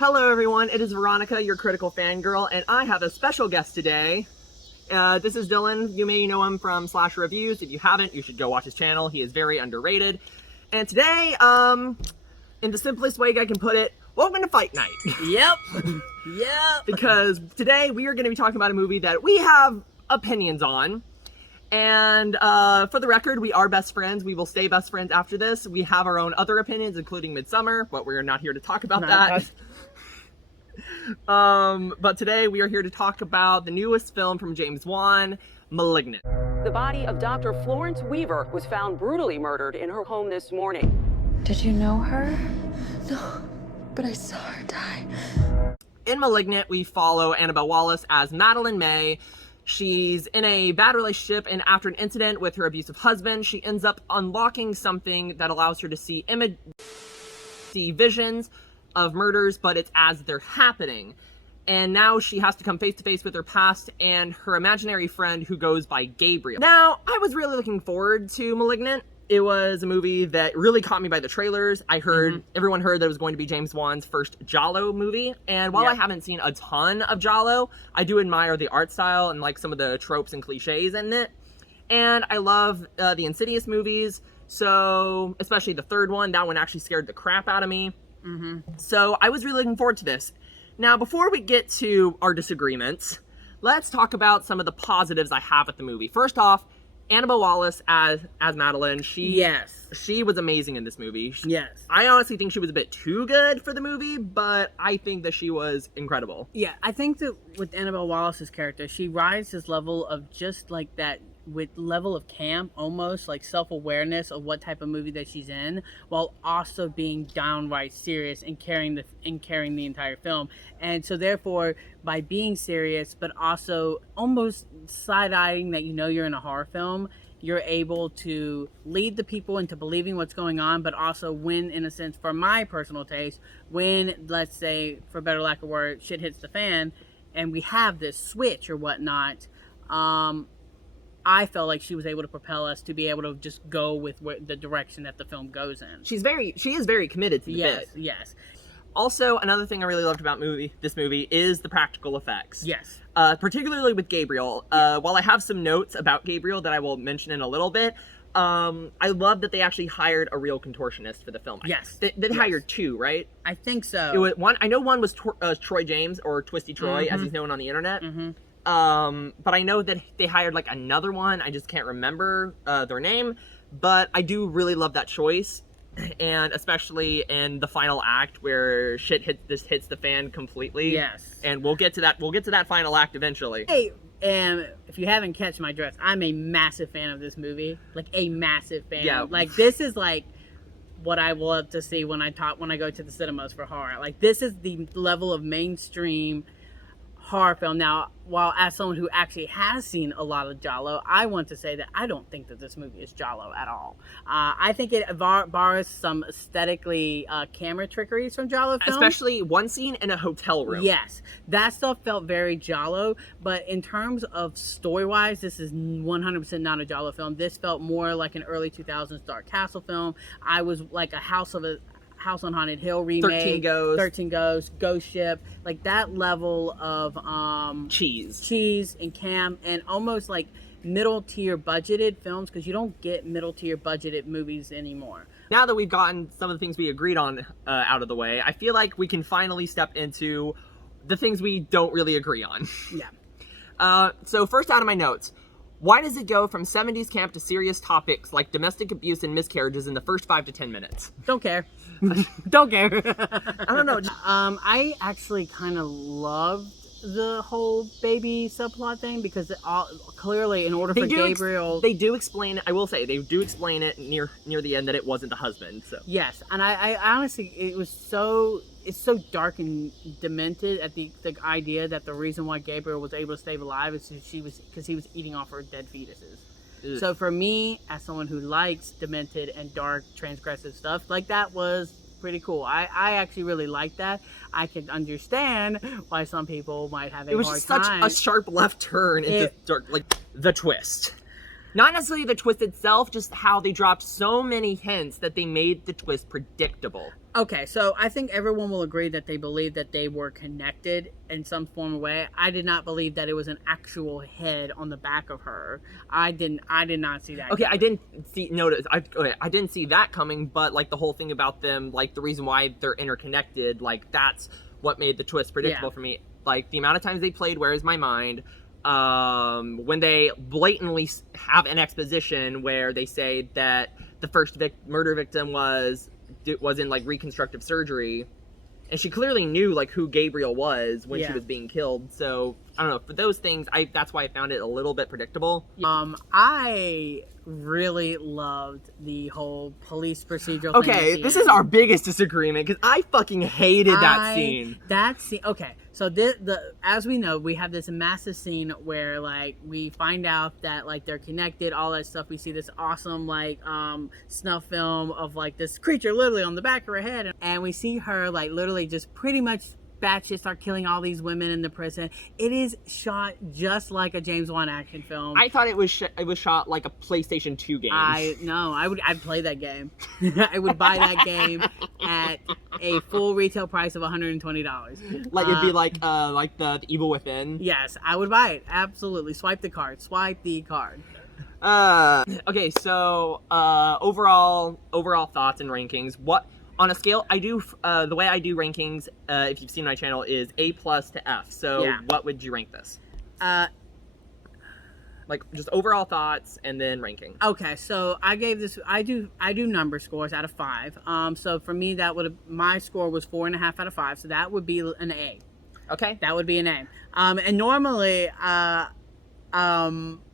Hello everyone, it is Veronica, your critical fangirl, and I have a special guest today. This is Dylan. You may know him from Slash Reviews. If you haven't, you should go watch his channel. He is very underrated. And today, in the simplest way I can put it, welcome to Fight Night. Yep. Yep. Because today we are going to be talking about a movie that we have opinions on. And for the record, we are best friends. We will stay best friends after this. We have our own other opinions, including Midsummer, but we're not here to talk about that. But today we are here to talk about the newest film from James Wan, Malignant. The body of Dr. Florence Weaver was found brutally murdered in her home this morning. Did you know her? No, but I saw her die. In Malignant, we follow Annabelle Wallis as Madeline May. She's in a bad relationship, and after an incident with her abusive husband, she ends up unlocking something that allows her to see visions of murders, but it's as they're happening. And now she has to come face to face with her past and her imaginary friend who goes by Gabriel. Now, I was really looking forward to Malignant. It was a movie that really caught me by the trailers. I heard, everyone heard that it was going to be James Wan's first Giallo movie. And while I haven't seen a ton of Giallo, I do admire the art style and like some of the tropes and cliches in it. And I love the Insidious movies. So, especially the third one, that one actually scared the crap out of me. So I was really looking forward to this. Now, before we get to our disagreements, let's talk about some of the positives I have with the movie. First off, Annabelle Wallis as Madeline, she was amazing in this movie. I honestly think she was a bit too good for the movie, but I think that she was incredible. Yeah, I think that with Annabelle Wallis's character, she rides this level of just like that with level of camp, almost like self-awareness of what type of movie that she's in, while also being downright serious and carrying the entire film. And so therefore, by being serious but also almost side-eyeing that you know you're in a horror film, you're able to lead the people into believing what's going on, but also when, in a sense, for my personal taste, when, let's say, for better lack of word, shit hits the fan and we have this switch or whatnot, I felt like she was able to propel us to be able to just go with the direction that the film goes in. She is very committed to the bit. Yes. Also, another thing I really loved about this movie is the practical effects. Yes. Particularly with Gabriel. While I have some notes about Gabriel that I will mention in a little bit, I love that they actually hired a real contortionist for the film. Yes. They hired two, right? I think so. It was one. I know one was Troy James, or Twisty Troy, as he's known on the internet. But I know that they hired like another one. I just can't remember their name. But I do really love that choice, and especially in the final act where shit hits the fan completely. Yes. And we'll get to that. We'll get to that final act eventually. Hey, and if you haven't catch my drift, I'm a massive fan of this movie. Like a massive fan. Yeah. Like this is like what I love to see when I go to the cinemas for horror. Like this is the level of mainstream horror film. Now, while as someone who actually has seen a lot of Giallo, I want to say that I don't think that this movie is Giallo at all. I think it borrows some aesthetically camera trickeries from Giallo films. Especially one scene in a hotel room. Yes, that stuff felt very Giallo, but in terms of story-wise, this is 100% not a Giallo film. This felt more like an early 2000s Dark Castle film. I was like a House on Haunted Hill remake, 13 Ghosts, Ghost Ship, like that level of cheese and camp, and almost like middle tier budgeted films, because you don't get middle tier budgeted movies anymore. Now that we've gotten some of the things we agreed on out of the way, I feel like we can finally step into the things we don't really agree on. Yeah. So first out of my notes, why does it go from 70s camp to serious topics like domestic abuse and miscarriages in the first 5 to 10 minutes? Don't care. Don't care. I don't know. I actually kind of loved the whole baby subplot thing, because clearly in order for Gabriel... They do explain it, I will say, they do explain it near the end that it wasn't the husband, so... Yes, and I honestly, it's so dark and demented at the idea that the reason why Gabriel was able to stay alive is because he was eating off her dead fetuses. Ugh. So for me, as someone who likes demented and dark transgressive stuff, like that was pretty cool. I actually really like that. I can understand why some people might have a hard time. It was such a sharp left turn into dark, like the twist. Not necessarily the twist itself, just how they dropped so many hints that they made the twist predictable. Okay, so I think everyone will agree that they believe that they were connected in some form of way. I did not believe that it was an actual head on the back of her. I did not see that. Okay, coming. I didn't see that coming, but like the whole thing about them, like the reason why they're interconnected, like that's what made the twist predictable for me. Like the amount of times they played Where Is My Mind, when they blatantly have an exposition where they say that the first murder victim was in like reconstructive surgery, and she clearly knew like who Gabriel was when she was being killed. So I don't know, for those things, that's why I found it a little bit predictable. I really loved the whole police procedural thing. Okay, this is our biggest disagreement because I fucking hated that scene. Okay, so as we know, we have this massive scene where like we find out that like they're connected, all that stuff. We see this awesome like snuff film of like this creature literally on the back of her head, and we see her like literally just pretty much batshit start killing all these women in the prison. It is shot just like a James Wan action film. I thought it was shot like a PlayStation 2 game. I'd play that game. I would buy that game at a full retail price of $120. Like it'd be like the Evil Within. Yes, I would buy it. Absolutely. Swipe the card. Okay, so overall thoughts and rankings. What on a scale, I do the way I do rankings, if you've seen my channel, is A+ to F. So what would you rank this? Like just overall thoughts and then ranking. Okay, so I gave this. I do number scores out of 5. So for me, my score was 4.5 out of 5. So that would be an A. Okay. That would be an A. And normally,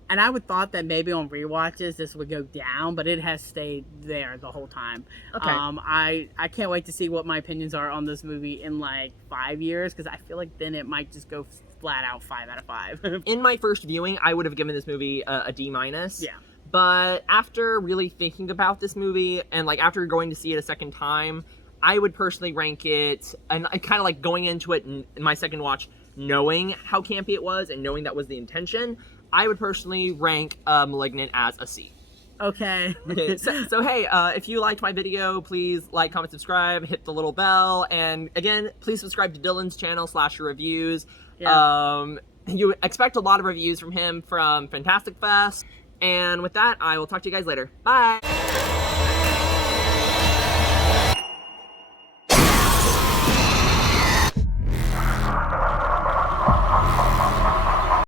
and I would thought that maybe on rewatches this would go down, but it has stayed there the whole time. Okay. I can't wait to see what my opinions are on this movie in like 5 years, because I feel like then it might just go flat out 5 out of 5. In my first viewing, I would have given this movie a D-. Yeah. But after really thinking about this movie and like after going to see it a second time, I would personally rank it, and I kind of like going into it in my second watch, knowing how campy it was and knowing that was the intention, I would personally rank Malignant as a C. Okay. Okay, so hey, if you liked my video, please like, comment, subscribe, hit the little bell, and again, please subscribe to Dylan's channel, Slasher Reviews. Yeah. You expect a lot of reviews from him from Fantastic Fest, and with that, I will talk to you guys later. Bye!